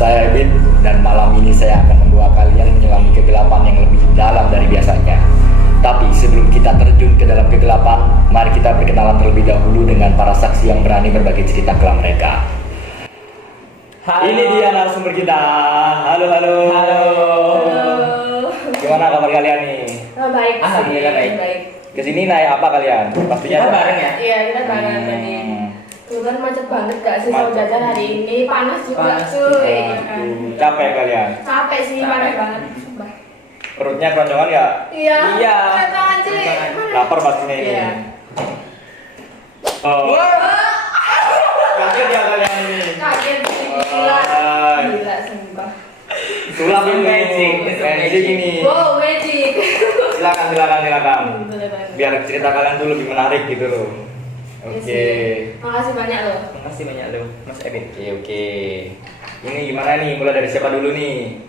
Saya Ebit dan malam ini saya akan membawa kalian menyelami kegelapan yang lebih dalam dari biasanya. Tapi sebelum kita terjun ke dalam kegelapan, mari kita berkenalan terlebih dahulu dengan para saksi yang berani berbagi cerita kelam mereka. Halo. Ini dia narasumber kita. Halo. Halo. Gimana kabar kalian nih? Oh, baik. Alhamdulillah baik. Kesini naik apa kalian? Pastinya Kita bareng ya? Iya, kita bareng tadi. Kebetulan macet banget gak sih sama Macet. jajan hari ini? Panas juga Panas cuy. juga. Iya kan? Capek kalian? Capek sih, Capek. panas banget. Sumpah. Perutnya keroncongan ya? Iya. Iya. Keroncongan cuy. Keroncongan. Lapar pastinya ini. Iya. Oh. Kaget ya kalian ini? Kaget sih, gila. Hai. Gila, sumpah. Itulah Itu magic, itu magic ini. Wow, magic. Silakan. Boleh banget. Biar cerita kalian tuh lebih menarik gitu loh. Iya Oke. sih. Makasih banyak loh. Makasih banyak lo, Mas Ebit. Oke. Ini gimana nih? Mulai dari siapa dulu nih?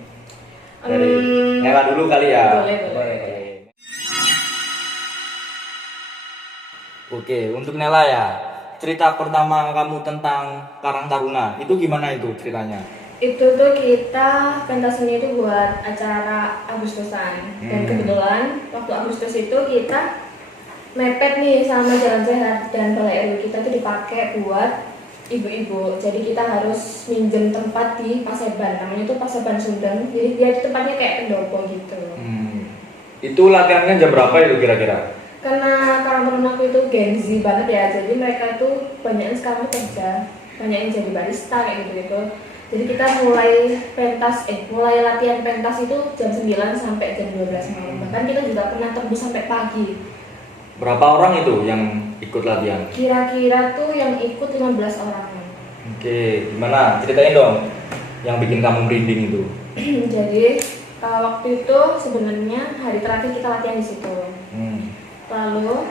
Dari Nela dulu kali ya. Boleh. Oke, untuk Nela ya. Cerita pertama kamu tentang Karang Taruna itu gimana itu ceritanya? Itu tuh kita pentas seni itu buat acara Agustusan. Dan kebetulan waktu Agustus itu kita mepet nih sama Jalan Sehat dan Balai RW kita tuh dipakai buat ibu-ibu. Jadi kita harus minjem tempat di Paseban. Namanya tuh Paseban Sundeng. Jadi dia itu tempatnya kayak pendopo gitu. Itu latihannya jam berapa itu kira-kira? Karena karakter aku itu Gen Z banget ya. Jadi mereka tuh banyak yang sekarang tuh kerja, banyak yang jadi barista kayak gitu-gitu. Jadi kita mulai latihan pentas itu jam 9 sampai jam 12 malam. Bahkan kita juga pernah tembus sampai pagi. Berapa orang itu yang ikut latihan? Kira-kira tuh yang ikut 15 orang. Oke, gimana? Ceritain dong yang bikin kamu merinding itu. Jadi waktu itu sebenarnya hari terakhir kita latihan di situ. Lalu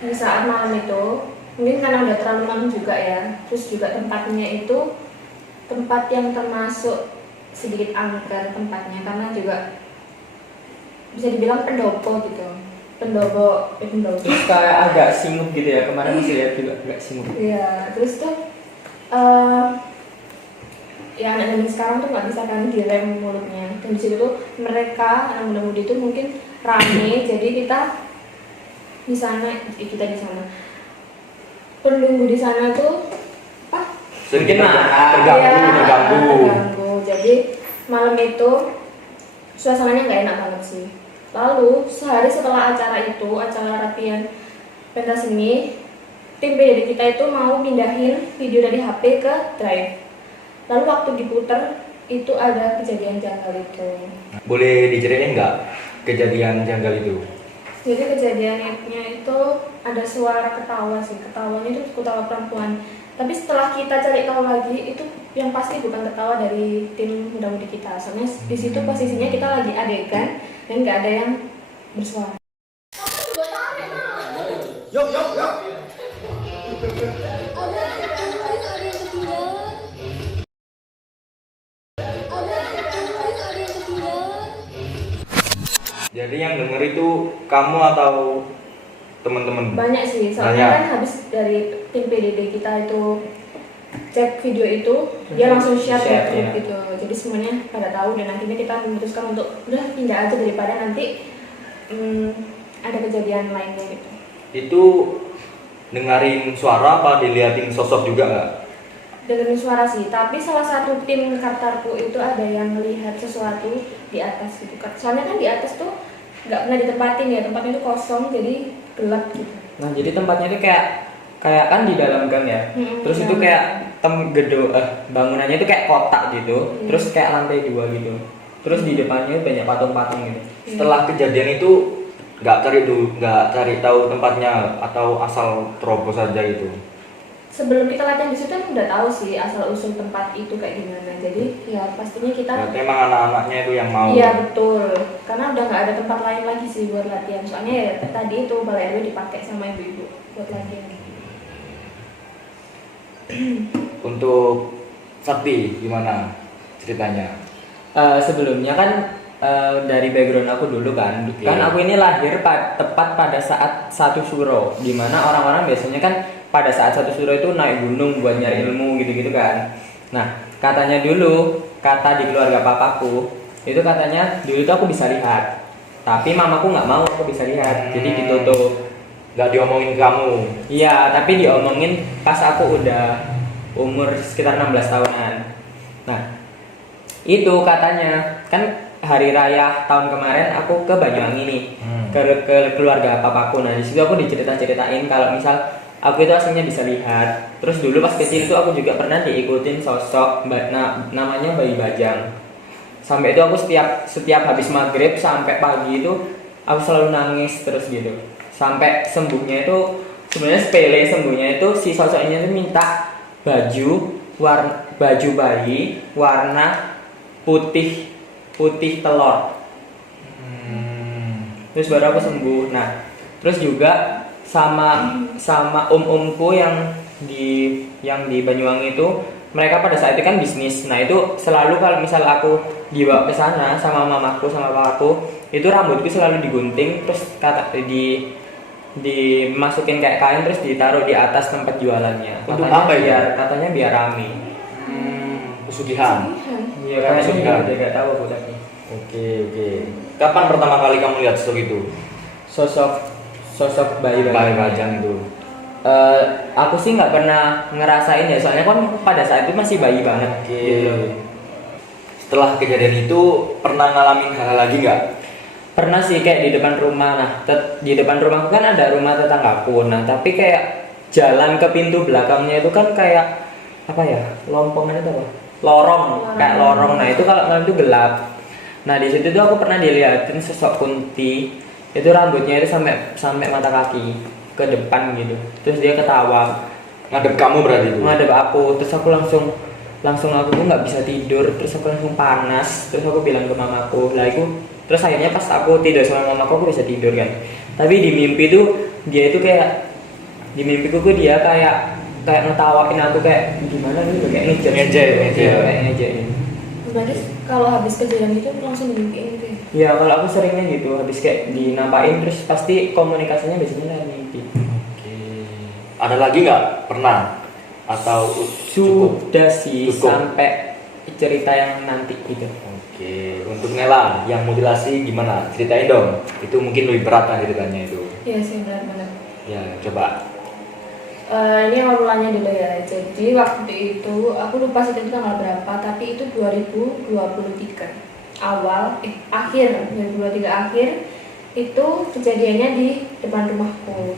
di saat malam itu, mungkin karena udah terlalu malam juga ya. Terus juga tempatnya itu tempat yang termasuk sedikit angker tempatnya karena juga bisa dibilang pendopo gitu. Pendopo. Terus kayak agak simut gitu ya, kemarin masih lihat juga agak simut. Iya, terus tuh ya anak zaman sekarang tuh nggak bisa kan direm mulutnya. Dan di situ tuh mereka anak muda-mudi itu mungkin rame, jadi kita di sana penunggu di sana tuh Mungkin terganggu. Jadi malam itu suasananya nggak enak banget sih. Lalu sehari setelah acara latihan pentas seni, tim PDD kita itu mau pindahin video dari HP ke Drive. Lalu waktu diputer itu ada kejadian janggal itu. Boleh diceritain nggak kejadian janggal itu? Jadi kejadiannya itu ada suara ketawa sih, ketawanya itu ketawa perempuan. Tapi setelah kita cari tahu lagi, itu yang pasti bukan ketawa dari tim muda-mudi kita. Soalnya di situ posisinya kita lagi adegan dan nggak ada yang bersuara. Jadi yang denger itu kamu atau teman-teman? Banyak sih, soalnya kan habis dari tim PDD kita itu cek video itu, dia langsung share ke grup gitu. Jadi semuanya pada tahu dan akhirnya kita memutuskan untuk udah pindah aja daripada nanti ada kejadian lainnya gitu. Itu dengerin suara apa diliatin sosok juga nggak? Dengerin suara sih, tapi salah satu tim Kartarku itu ada yang melihat sesuatu di atas gitu. Soalnya kan di atas tuh nggak pernah ditempatin ya, tempatnya itu kosong jadi gelap gitu. Nah jadi tempatnya itu kayak kan di dalam gang ya. Terus itu kayak bangunannya itu kayak kotak gitu. Terus kayak lantai 2 gitu. Terus di depannya banyak patung-patung gitu. Setelah kejadian itu nggak cari tahu tempatnya atau asal terobos saja itu? Sebelum kita latihan di situ kan udah tahu sih asal usul tempat itu kayak gimana. Jadi ya pastinya kita. Berarti emang anak-anaknya itu yang mau? Iya betul. Karena udah nggak ada tempat lain lagi sih buat latihan. Soalnya ya tadi itu Balai RW dipakai sama ibu-ibu buat latihan. Untuk Sakti gimana ceritanya? Sebelumnya kan dari background aku dulu kan aku ini lahir tepat pada saat satu suro, dimana orang-orang biasanya kan pada saat satu suro itu naik gunung buat nyari ilmu gitu-gitu kan. Nah, katanya dulu, kata di keluarga papaku, itu katanya dulu tuh aku bisa lihat. Tapi mamaku nggak mau aku bisa lihat, jadi ditutup. Nggak diomongin kamu. Iya, tapi diomongin pas aku udah umur sekitar 16 tahunan. Nah, itu katanya, kan hari raya tahun kemarin aku ke Banyuwangi nih, ke keluarga papaku. Nah, di situ aku dicerita-ceritain kalau misal aku itu aslinya bisa lihat. Terus dulu pas kecil itu aku juga pernah diikutin sosok namanya Bayi Bajang. Sampai itu aku setiap habis maghrib sampai pagi itu aku selalu nangis terus gitu. Sampai sembuhnya itu sebenarnya sepele, sembuhnya itu si sosoknya itu minta baju bayi warna putih telur. Terus baru aku sembuh. Nah, terus juga sama omku yang di Banyuwangi itu, mereka pada saat itu kan bisnis. Nah, itu selalu kalau misal aku dibawa ke sana sama mamaku sama papaku, itu rambutku selalu digunting terus dimasukin kayak kain terus ditaruh di atas tempat jualannya. Untuk Katanya apa ya? Katanya biar rame. Pesugihan. Iya, katanya juga gak tahu aku tapi. Oke. Kapan pertama kali kamu lihat sosok itu? Sosok bayi Bajang itu. Aku sih nggak pernah ngerasain ya, soalnya kan pada saat itu masih bayi banget. Oke. Gitu. Setelah kejadian itu pernah ngalamin hal lagi nggak? Pernah sih kayak di depan rumah. Nah, di depan rumahku kan ada rumah tetanggaku. Nah, tapi kayak jalan ke pintu belakangnya itu kan kayak apa ya? Lompongan itu apa? Lorong, kayak lorong. Nah, itu kalau malam itu gelap. Nah, di situ tuh aku pernah dilihatin sosok kunti. Itu rambutnya itu sampai mata kaki ke depan gitu. Terus dia ketawa. Ngadep kamu berarti itu? Ngadep aku. Terus aku langsung aku tuh nggak bisa tidur. Terus aku langsung panas. Terus aku bilang ke mamaku, lah aku. Terus akhirnya pas aku tidur sama mamaku aku bisa tidur kan. Tapi di mimpi tuh dia itu kayak, di mimpiku dia kayak ngetawain aku kayak gimana gitu, kayak ngejekin. Berarti kalau habis kejadian itu langsung dimimpiin gitu ya? Iya, kalau aku seringnya gitu, habis kayak dinampain terus pasti komunikasinya biasanya lewat mimpi. Oke. Ada lagi nggak? Pernah? Atau Sudah sih cukup? sampai cerita yang nanti gitu. Oke. Untuk Nela yang mutilasi gimana? Ceritain dong. Itu mungkin lebih berat kan ceritanya itu. Iya sih, benar-benar. Ya, coba. Ini awalnya dulu ya. Jadi waktu itu aku lupa sih itu tanggal berapa, tapi itu 2023 akhir 2023 akhir itu kejadiannya di depan rumahku.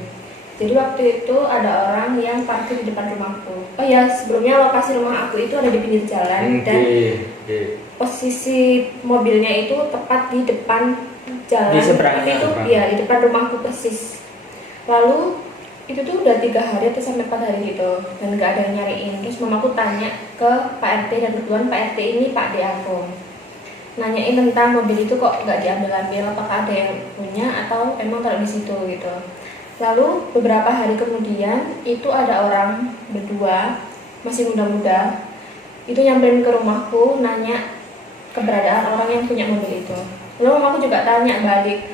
Jadi waktu itu ada orang yang parkir di depan rumahku. Oh ya, sebelumnya lokasi rumah aku itu ada di pinggir jalan dan posisi mobilnya itu tepat di depan jalan. Di seberangnya. Itu ya di depan rumahku persis. Lalu itu tuh udah 3 hari atau sampai 4 hari gitu dan gak ada yang nyariin. Terus mamaku tanya ke Pak RT dan kebetulan Pak RT ini Pak D aku. Nanyain tentang mobil itu kok nggak diambil-ambil, apakah ada yang punya atau emang taruh di situ gitu. Lalu beberapa hari kemudian itu ada orang berdua masih muda-muda itu nyamperin ke rumahku nanya keberadaan orang yang punya mobil itu. Lalu mamaku juga tanya balik,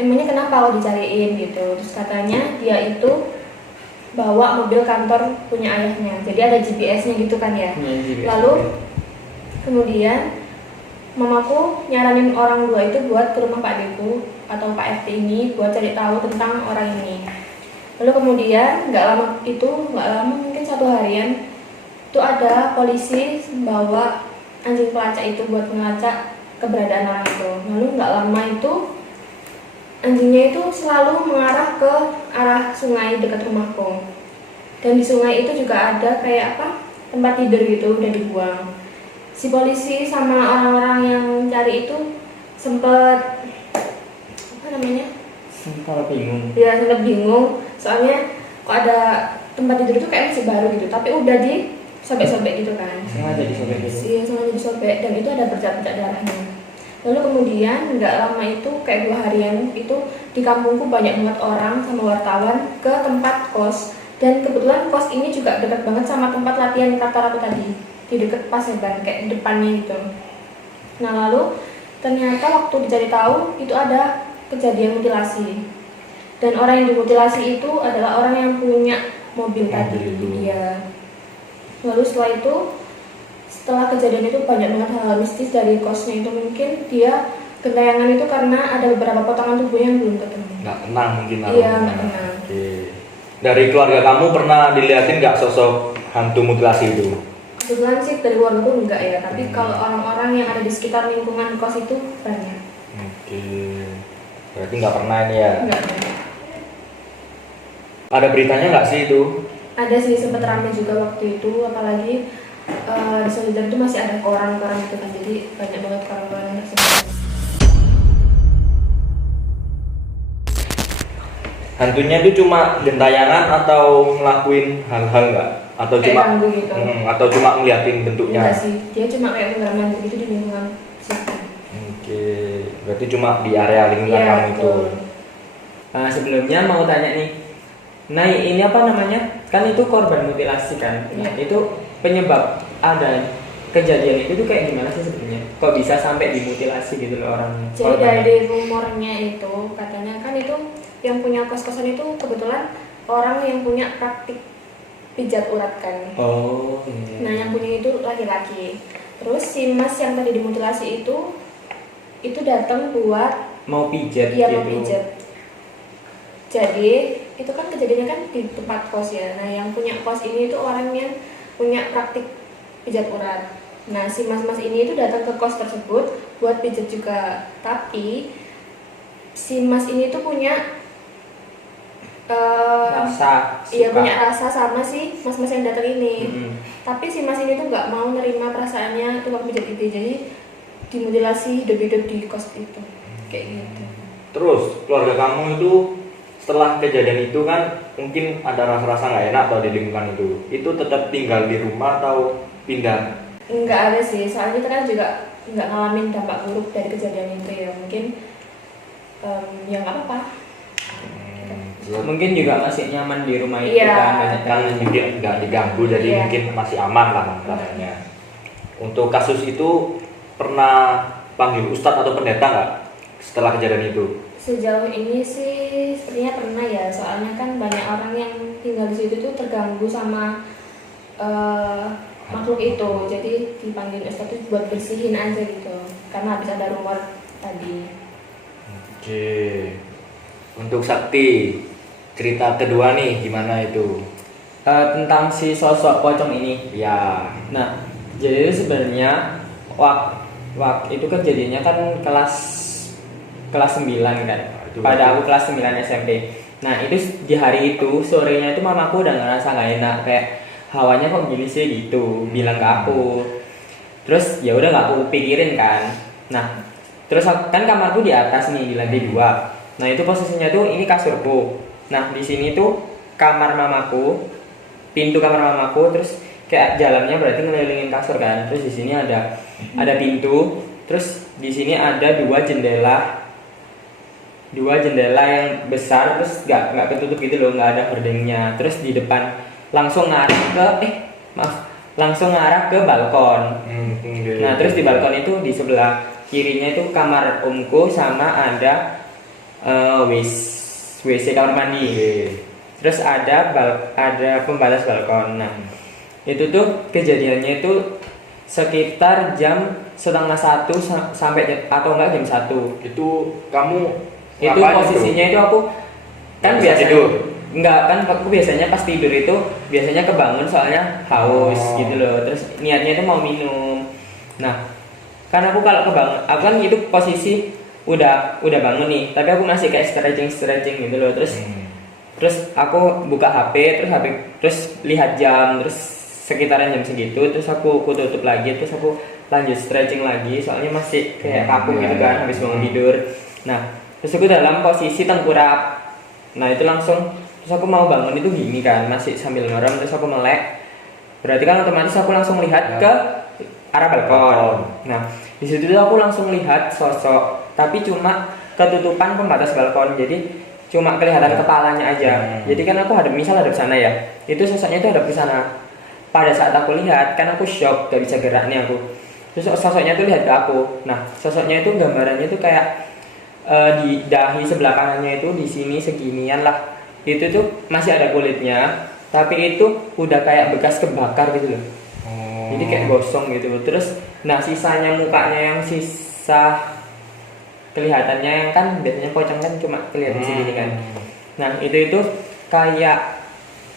emangnya kenapa kau dicariin gitu. Terus katanya dia itu bawa mobil kantor punya ayahnya, jadi ada GPS-nya gitu kan ya. Lalu kemudian mamaku nyaranin orang dua itu buat ke rumah Pak Deku atau Pak RT ini buat cari tahu tentang orang ini. Lalu kemudian nggak lama mungkin 1 harian itu ada polisi bawa anjing pelacak itu buat melacak keberadaan orang itu. Lalu nggak lama itu anjingnya itu selalu mengarah ke arah sungai dekat rumahku. Dan di sungai itu juga ada kayak tempat tidur gitu udah dibuang. Si polisi sama orang-orang yang cari itu sempet sempat bingung. Ya sempet bingung soalnya kok ada tempat tidur itu kayak masih baru gitu, tapi udah disobek-sobek gitu kan. Sengaja disobek gitu. Iya, sengaja disobek dan itu ada bercak-bercak darahnya. Lalu kemudian nggak lama itu kayak 2 harian itu di kampungku banyak banget orang sama wartawan ke tempat kos, dan kebetulan kos ini juga dekat banget sama tempat latihan kantor aku tadi, di dekat Paseban kayak di depannya gitu. Nah lalu ternyata waktu dicari tahu itu ada kejadian mutilasi, dan orang yang dimutilasi itu adalah orang yang punya mobil tadi. Iya. Lalu setelah itu setelah kejadian itu banyak banget hal mistis dari kosnya itu. Mungkin dia gentayangan itu karena ada beberapa potongan tubuhnya yang belum ketemu. Nggak tenang mungkin. Iya, nggak tenang. Oke. Dari keluarga kamu pernah dilihatin nggak sosok hantu mutilasi itu? Kebetulan sih dari luar itu enggak ya, tapi kalau orang-orang yang ada di sekitar lingkungan kos itu banyak. Oke. Berarti nggak pernah ini ya? Enggak banyak. Ada beritanya nggak sih itu? Ada sih, sempat ramai juga waktu itu, apalagi di Sunda itu masih ada koran-koran gitu kan, jadi banyak banget koran-koran yang tersebar. Hantunya itu cuma gentayangan atau ngelakuin hal-hal nggak? Atau Kayak cuma ganggu gitu. atau cuma ngeliatin bentuknya? Enggak sih, dia cuma kayak menggambar gitu di lingkungan situ. Oke, berarti cuma di area lingkungan Iya, kamu itu. betul. Nah, sebelumnya mau tanya nih, nah ini apa namanya? Kan itu korban mutilasi kan? Nah, Iya. itu penyebab ada kejadian itu tuh kayak gimana sih sebenarnya? Kok bisa sampai dimutilasi gitu loh orangnya? Jadi korbannya? dari rumornya itu katanya kan itu yang punya kos-kosan itu kebetulan orang yang punya praktik pijat urat kan. Oh, iya. Nah yang punya itu laki-laki. Terus si mas yang tadi dimutilasi itu datang buat Mau pijat dia gitu. mau pijat. Jadi itu kan kejadiannya kan di tempat kos ya. Nah yang punya kos ini itu orang yang punya praktik pijat urat. Nah si mas-mas ini itu datang ke kos tersebut buat pijat juga. Tapi si mas ini tuh punya Rasa iya suka. punya rasa sama si mas-mas yang datang ini. Mm-mm. Tapi si mas ini tuh nggak mau nerima perasaannya tukang pijat itu, jadi dimutilasi hidup-hidup di kos itu kayak gitu. Terus keluarga kamu itu setelah kejadian itu kan mungkin ada rasa-rasa nggak enak atau di lingkungan itu tetap tinggal di rumah atau pindah? Nggak ada sih, soalnya kita kan juga nggak ngalamin dampak buruk dari kejadian itu ya. Mungkin ya nggak apa-apa. Mungkin juga masih nyaman di rumah itu Iya. kan, banyak Kan teman. mungkin nggak diganggu jadi Iya. mungkin masih aman lah katanya. Untuk kasus itu pernah panggil ustadz atau pendeta nggak setelah kejadian itu? Sejauh ini sih sepertinya pernah ya, soalnya kan banyak orang yang tinggal di situ tuh terganggu sama makhluk itu, jadi dipanggil ustadz itu buat bersihin aja gitu, karena habis ada rumor tadi. Oke. Untuk Sakti, cerita kedua nih gimana itu? Tentang si sosok pocong ini. Ya. Nah, jadi itu sebenarnya itu kejadiannya kan kelas 9 kan. Itu Pada aku kelas 9 SMP. Nah, itu di hari itu sorenya itu mamaku udah ngerasa nggak enak, kayak hawanya kok gini sih gitu, bilang ke aku. Terus ya udah nggak aku pikirin kan. Nah, terus kan kamarku di atas nih di lantai 2. Nah, itu posisinya tuh ini kasurku. Nah, di sini tuh kamar mamaku, pintu kamar mamaku, terus kayak jalannya berarti ngelilingin kasur kan. Terus di sini ada pintu, terus di sini ada dua jendela yang besar, terus nggak ketutup gitu loh, nggak ada hordengnya. Terus di depan langsung ngarah ke balkon. Nah, terus di balkon itu di sebelah kirinya itu kamar omku sama ada WC kamar mandi. Terus ada pembatas balkon. Nah, itu tuh kejadiannya itu sekitar jam 12:30 sampai atau enggak jam 1. Itu kamu Itu ngapain posisinya itu aku kan Bisa biasa tidur? Enggak, kan aku biasanya pas tidur itu biasanya kebangun soalnya haus gitu loh. Terus niatnya itu mau minum. Nah, kan aku kalau kebangun, aku kan itu posisi udah bangun nih, tapi aku masih kayak stretching gitu loh. Terus aku buka HP, terus lihat jam, terus sekitaran jam segitu, terus aku tutup lagi, terus aku lanjut stretching lagi, soalnya masih kayak kaku gitu kan habis bangun tidur. Nah, terus aku dalam posisi tengkurap. Nah, itu langsung, terus aku mau bangun itu gini kan, masih sambil merem, terus aku melek. Berarti kan otomatis aku langsung lihat ke arah balkon. Nah, di situ tuh aku langsung lihat sosok, tapi cuma ketutupan pembatas balkon, jadi cuma kelihatan kepalanya aja. Jadi kan aku hadap sana ya, itu sosoknya itu hadap ke sana. Pada saat aku lihat, kan aku shock, gak bisa gerak nih aku. Terus sosoknya itu lihat ke aku. Nah, sosoknya itu gambarannya itu kayak di dahi sebelah kanannya itu di sini seginian lah. Itu tuh masih ada kulitnya, tapi itu udah kayak bekas kebakar gitu loh. jadi kayak gosong gitu. Terus nah sisanya mukanya yang sisa kelihatannya yang kan biasanya pocong kan cuma kelihatan segini kan. Nah itu kayak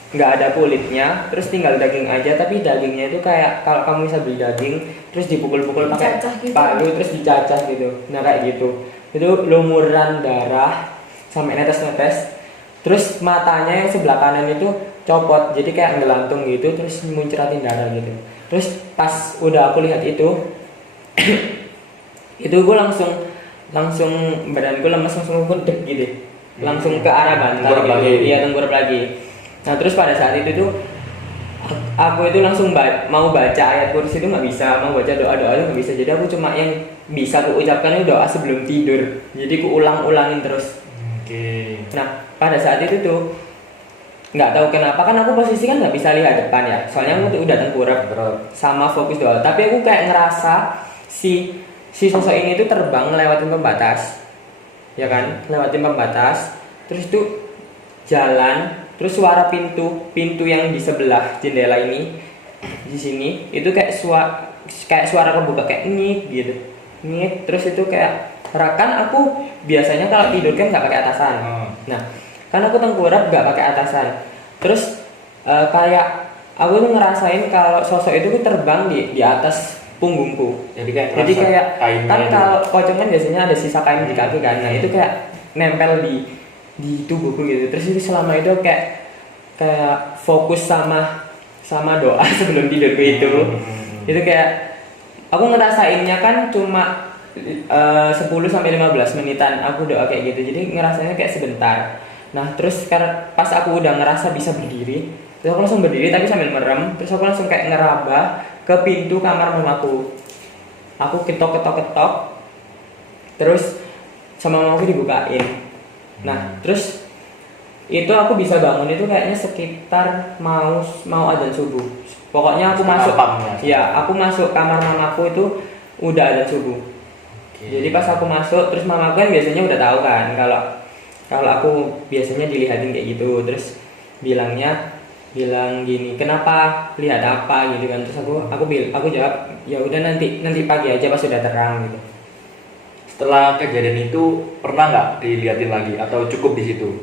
nggak ada kulitnya, terus tinggal daging aja, tapi dagingnya itu kayak kalau kamu bisa beli daging terus dipukul-pukul pakai Dicacah gitu. palu terus dicacah gitu. Nah kayak gitu. Itu lumuran darah sampai netes-netes. Terus matanya yang sebelah kanan itu copot, jadi kayak ngelantung gitu, terus muncratin darah gitu. Terus pas udah aku lihat itu itu gue langsung badan gue lemes, langsung gede gitu, langsung ke arah bantal gitu. Iya, tengkurap lagi. Nah terus pada saat itu tuh aku itu langsung mau baca ayat kursi itu nggak bisa, mau baca doa itu nggak bisa. Jadi aku cuma yang bisa aku ucapkan itu doa sebelum tidur. Jadi aku ulangin terus. Nah pada saat itu tuh nggak tahu kenapa kan aku posisi kan nggak bisa lihat depan ya, soalnya aku tuh udah tengkurap sama fokus doa. Tapi aku kayak ngerasa si sosok ini tuh terbang lewatin pembatas, ya kan, lewatin pembatas. Terus tuh jalan. Terus suara pintu yang di sebelah jendela ini di sini itu kayak suara kebuka kayak nyik gitu. Nyik, terus itu kayak kan aku biasanya kalau tidur kan nggak pakai atasan. Nah, kan aku tengkurap nggak pakai atasan. Terus kayak aku tuh ngerasain kalau sosok itu tuh terbang di atas punggungku. Jadi kayak kan kalau pocong kan biasanya ada sisa kain di kaki kan. Nah, itu kayak nempel di tubuhku gitu. Terus itu selama itu kayak fokus sama doa sebelum tidurku itu. Itu kayak aku ngerasainnya kan cuma 10 sampai 15 menitan aku doa kayak gitu. Jadi ngerasanya kayak sebentar. Nah, terus pas aku udah ngerasa bisa berdiri, terus aku langsung berdiri tapi sambil merem. Terus aku langsung kayak ngeraba ke pintu kamar mamaku. Aku ketok. Terus sama mamaku dibukain. Nah, terus itu aku bisa bangun itu kayaknya sekitar mau adzan subuh. Pokoknya aku masuk aku masuk kamar mamaku itu udah adzan subuh. Jadi pas aku masuk, terus mamaku kan biasanya udah tahu kan kalau aku biasanya dilihatin kayak gitu. Terus bilang gini, kenapa, lihat apa gitu kan. Terus aku jawab, ya udah nanti pagi aja pas sudah terang gitu. Setelah kejadian itu pernah nggak dilihatin lagi atau cukup di situ?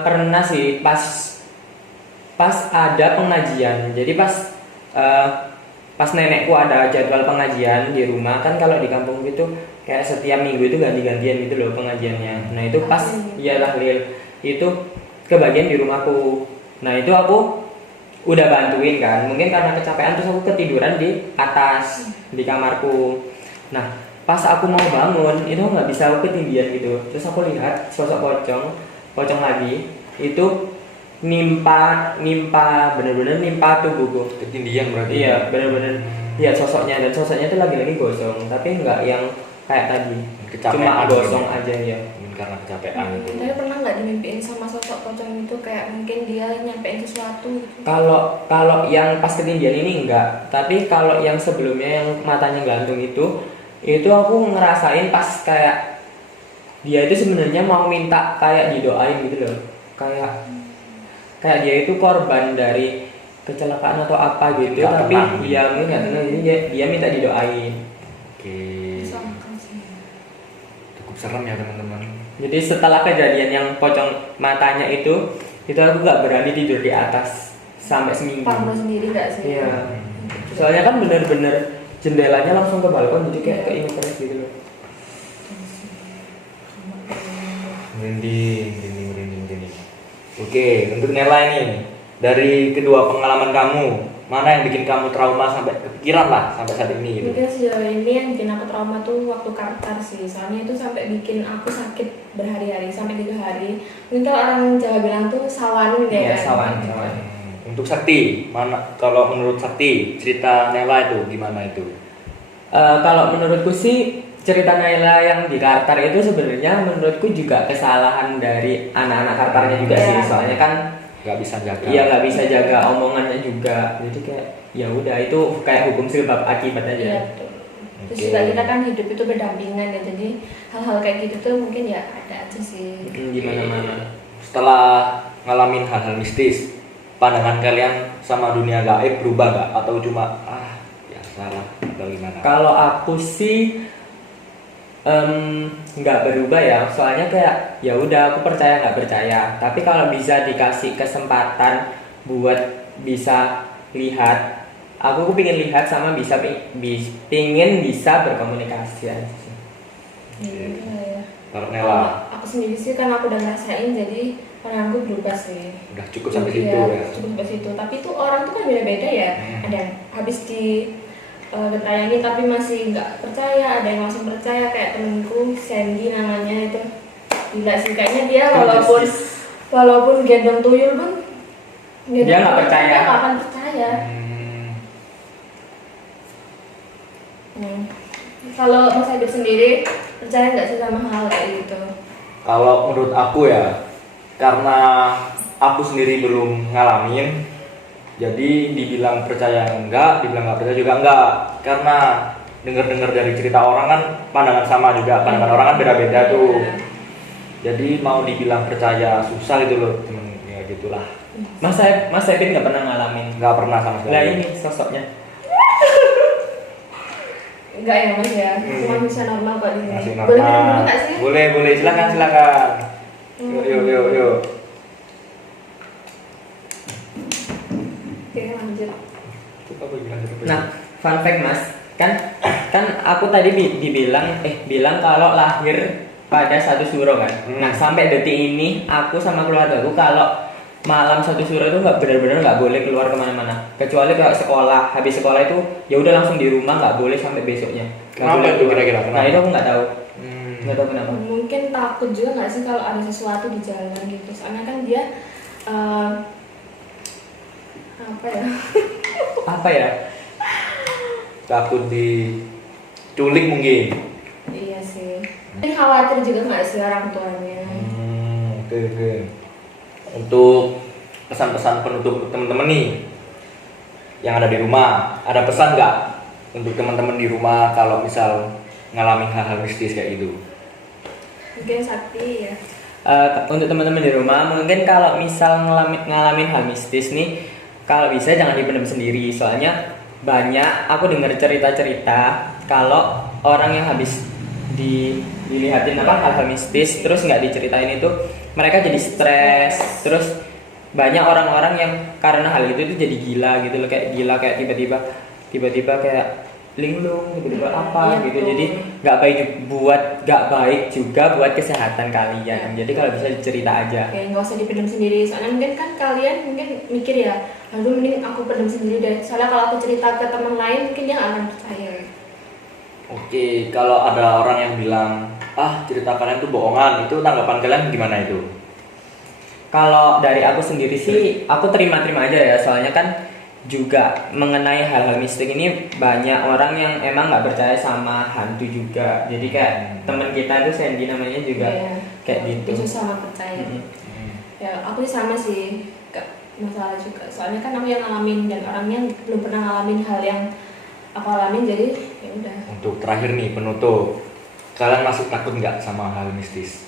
Pernah sih pas ada pengajian. Jadi pas nenekku ada jadwal pengajian di rumah kan, kalau di kampung gitu kayak setiap minggu itu ganti-gantian gitu loh pengajiannya. Nah itu pas ya tahlil itu kebagian di rumahku. Nah itu aku udah bantuin kan, mungkin karena kecapean terus aku ketiduran di atas di kamarku. Nah pas aku mau bangun itu nggak bisa, aku ketindihan gitu. Terus aku lihat sosok pocong lagi itu nimpa bener-bener nimpa tubuhku. Ketindihan berarti? Iya bener-bener lihat sosoknya, dan sosoknya itu lagi gosong, tapi nggak yang kayak tadi cuma gosong aja ya. Mungkin karena kecapean gitu. Tapi pernah nggak dimimpiin sama sosok pocong itu, kayak mungkin dia nyampein sesuatu gitu? Kalau yang pas ketindihan ini enggak, tapi kalau yang sebelumnya yang matanya gantung itu aku ngerasain pas kayak dia itu sebenarnya mau minta kayak didoain gitu loh, kayak dia itu korban dari kecelakaan atau apa gitu, tapi dia mungkin nggak tenang, jadi dia minta didoain. Cukup serem ya teman-teman. Jadi setelah kejadian yang pocong matanya itu aku nggak berani tidur di atas sampai seminggu. Parno sendiri nggak sih? Iya. Soalnya kan bener-bener jendelanya langsung ke balkon, jadi kayak keinget gitu loh. Merinding. Oke, untuk Nela ini, dari kedua pengalaman kamu, mana yang bikin kamu trauma sampai kepikiran lah sampai saat ini gitu? Mungkin sejauh ini yang bikin aku trauma tuh waktu Kartar sih, soalnya itu sampai bikin aku sakit berhari-hari, sampai 3 hari. Mungkin kalau orang Jawa bilang tuh sawan gitu ya. Sawan. Untuk Sakti, kalau menurut Sakti cerita Nela itu gimana itu? Kalau menurutku sih cerita Naila yang di Kartar itu sebenarnya menurutku juga kesalahan dari anak-anak Kartarnya juga sih, soalnya kan nggak bisa jaga. Iya, nggak bisa jaga omongannya juga, jadi kayak ya udah itu kayak hukum sebab akibat aja. Iya, betul. Terus juga kita kan hidup itu berdampingan ya, jadi hal-hal kayak gitu tuh mungkin ya ada aja sih. Gimana. Setelah ngalamin hal-hal mistis, pandangan kalian sama dunia gaib berubah nggak? Atau cuma salah atau gimana? Kalau aku sih nggak berubah ya, soalnya kayak ya udah aku percaya nggak percaya. Tapi kalau bisa dikasih kesempatan buat bisa lihat, aku pingin lihat sama bisa pingin bisa berkomunikasi aja sih. Iya. Kalau Kalau Nela aku sendiri sih kan aku udah ngerasain, jadi pandanganku berubah sih. udah cukup sampai Iya, situ ya. cukup sampai situ. Tapi itu orang tuh kan beda-beda ya. Ada yang habis ditayangin tapi masih nggak percaya, ada yang langsung percaya kayak temenku Sandy namanya itu. Gila sih, kayaknya dia walaupun gendong tuyul pun Dia nggak percaya. Dia nggak akan percaya. Kalau Mas Habib sendiri percaya nggak sih sama hal kayak gitu? Kalau menurut aku ya, karena aku sendiri belum ngalamin, jadi dibilang percaya enggak, dibilang nggak percaya juga enggak. Karena dengar-dengar dari cerita orang kan pandangan sama juga, pandangan orang kan beda-beda tuh. Jadi mau dibilang percaya susah gitu loh, temen ya gitulah. Mas Ebin nggak pernah ngalamin. Nggak pernah sama sekali. Lah ini sosoknya. Enggak ya Mas ya, cuma bisa normal kok di Masih sini. normal. Boleh minum dulu nggak sih? Boleh, silakan. Yuk. Oke, lanjut. Nah, fun fact Mas, kan aku tadi bilang kalau lahir pada satu suro kan. Nah, sampai detik ini aku sama keluarga aku kalau malam satu suro itu benar-benar nggak boleh keluar kemana-mana, kecuali kayak sekolah. Habis sekolah itu ya udah langsung di rumah, nggak boleh sampai besoknya. Kenapa itu kira-kira? Nah itu aku nggak tahu. Nggak tahu kenapa. Mungkin takut juga nggak sih kalau ada sesuatu di jalan gitu, soalnya kan dia Apa ya? Takut diculik mungkin. Iya sih. Ini khawatir juga nggak sih orang tuanya? Oke. Untuk pesan-pesan penutup teman-teman nih yang ada di rumah, ada pesan nggak untuk teman-teman di rumah kalau misal ngalamin hal-hal mistis kayak gitu? Mungkin Sakti ya. Untuk teman-teman di rumah, mungkin kalau misal ngalamin hal mistis nih, kalau bisa jangan dipendam sendiri. Soalnya banyak aku dengar cerita-cerita kalau orang yang habis dilihatin hal-hal mistis terus nggak diceritain itu mereka jadi stres, terus banyak orang-orang yang karena hal itu jadi gila gitu loh, kayak gila, kayak tiba-tiba kayak linglung, tiba-tiba apa Iya, gitu. betul. Jadi nggak baik juga buat kesehatan kalian. Jadi kalau bisa cerita aja. Kayak nggak usah dipendam sendiri, soalnya mungkin kan kalian mungkin mikir ya, aduh mending aku pendam sendiri deh, soalnya kalau aku cerita ke teman lain mungkin dia nggak akan percaya. Oke, kalau ada orang yang bilang cerita kalian tuh bohongan, itu tanggapan kalian gimana itu? Kalau dari aku sendiri sih, aku terima-terima aja ya. Soalnya kan juga mengenai hal-hal mistik ini banyak orang yang emang nggak percaya sama hantu juga. Jadi kayak teman kita tuh Sandy namanya juga kayak gitu. Dia susah nggak percaya. Ya aku sih sama sih, gak masalah juga. Soalnya kan aku yang ngalamin dan orangnya belum pernah ngalamin hal yang aku alamin, jadi ya udah. Untuk terakhir nih penutup, kalian masih takut nggak sama hal mistis?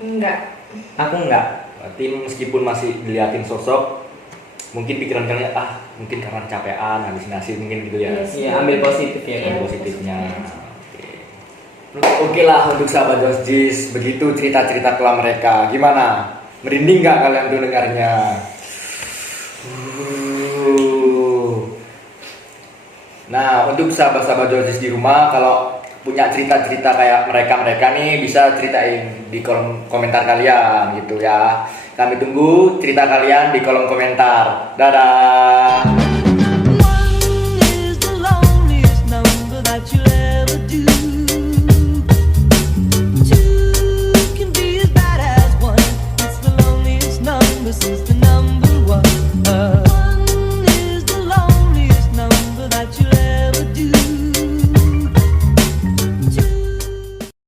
Enggak. Aku enggak. Berarti meskipun masih diliatin sosok, mungkin pikiran kalian mungkin karena capean, halusinasi mungkin gitu ya. Iya, ambil positif ya. Ambil positifnya. Oke lah untuk sahabat Josjis, begitu cerita-cerita kelam mereka. Gimana? Merinding nggak kalian tuh dengarnya? Nah, untuk sahabat-sahabat Josjis di rumah, kalau punya cerita-cerita kayak mereka nih, bisa ceritain di kolom komentar kalian gitu ya. Kami tunggu cerita kalian di kolom komentar. Dadah.